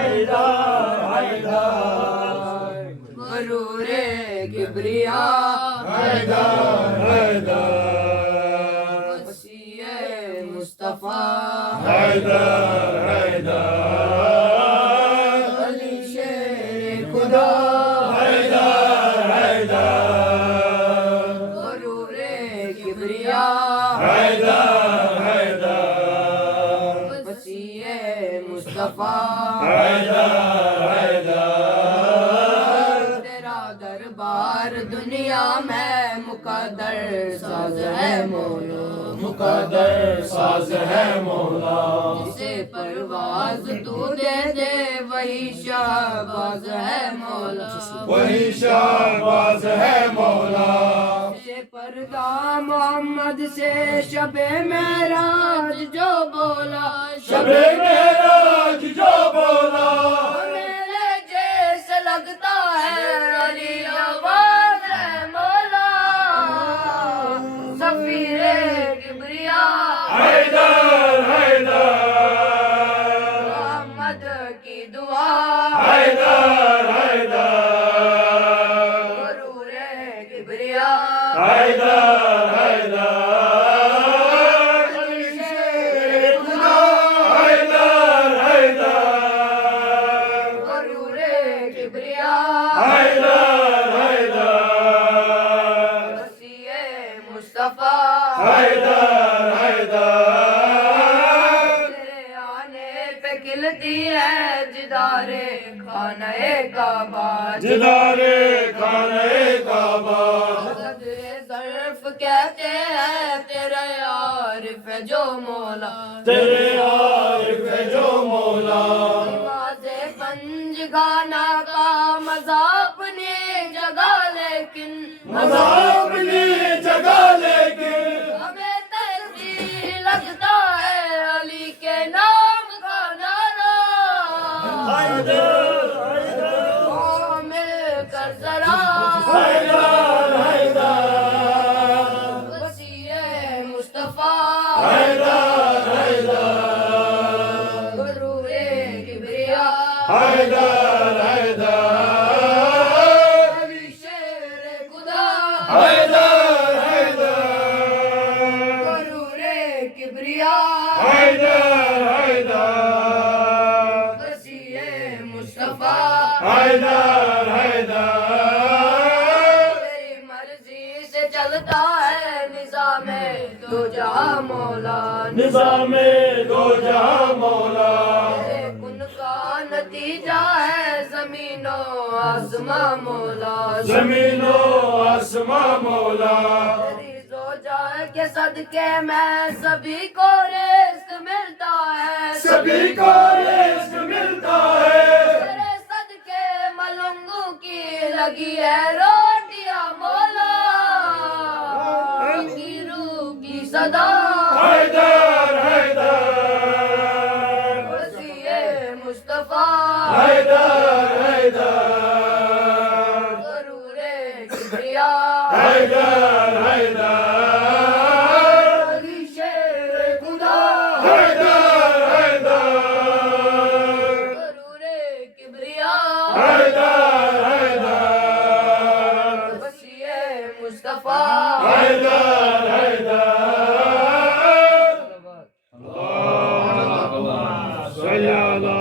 हैदर हैदर गुरूरे किबरिया हैदर हैदर वसीए मुस्तफा हैदर हैदर अली शेर खुदा हैदर हैदर गुरूरे किबरिया हैदर हैदर वसीए मुस्तफा हैदर हैदर तेरा दरबार दुनिया में मुकद्दर साज है मौला मुकद्दर साज है मौला जिसे परवाज तू दे दे वही शाहबाज है मौला वही शाहबाज है मौला से पर्दा मोहम्मद से शबे मेराज जो बोला शबे मेराज जो बोला मेरे जैसे लगता है अली आवाज है मौला सफीरे किबरिया हैदर हैदर मोहम्मद की दुआ हैदर हैदर गुरूरे किबरिया हैदर हैदर अली शेर खुदा हैदर हैदर गुरूरे किबरिया हैदर हैदर वसीए मुस्तफा हैदर हैदर तेरे आने पे खिलती है जिदारे खाने काबा जिदारे खाने काबा सदरे ज़र्फ कहते हैं तेरा आरिफ है जो मौला तेरे आरिफ है जो मौला नमाज़े पंज गाना का मज़ा अपनी जगह लेकिन मज़ा अपनी जगह लेकिन हमें तहसीन लगता है अली के नाम का नारा हैदर ओ मिलकर जरा हैदर हैदर वसीए मुस्तफा हैदर हैदर गुरूरे किबरिया हैदर हैदर अली शेर खुदा हैदर हैदर गुरूरे किबरिया हैदर हैदर वसीए मुस्तफा हैदर हैदर तेरी मर्जी से चलता है निज़ामे दो जहां मौला निज़ामे दो जहां मौला तेरे कुन का नतीजा है ज़मीनो आसमां मौला ज़मीनो आसमां मौला तेरी ज़ोजा के सदके में सभी को रिज़्क़ मिलता है सभी को रिज़्क़ मिलता है तेरे सदके मलंगों की लगी है रोटियां मौला फकीरों की सदा हैदर हैदर वसीए मुस्तफा हैदर हैदर गुरूरे किबरिया हैदर हैदर अली शेर खुदा हैदर हैदर गुरूरे किबरिया हैदर हैदर वसीए मुस्तफा हैदर हैदर सल्लल्लाहु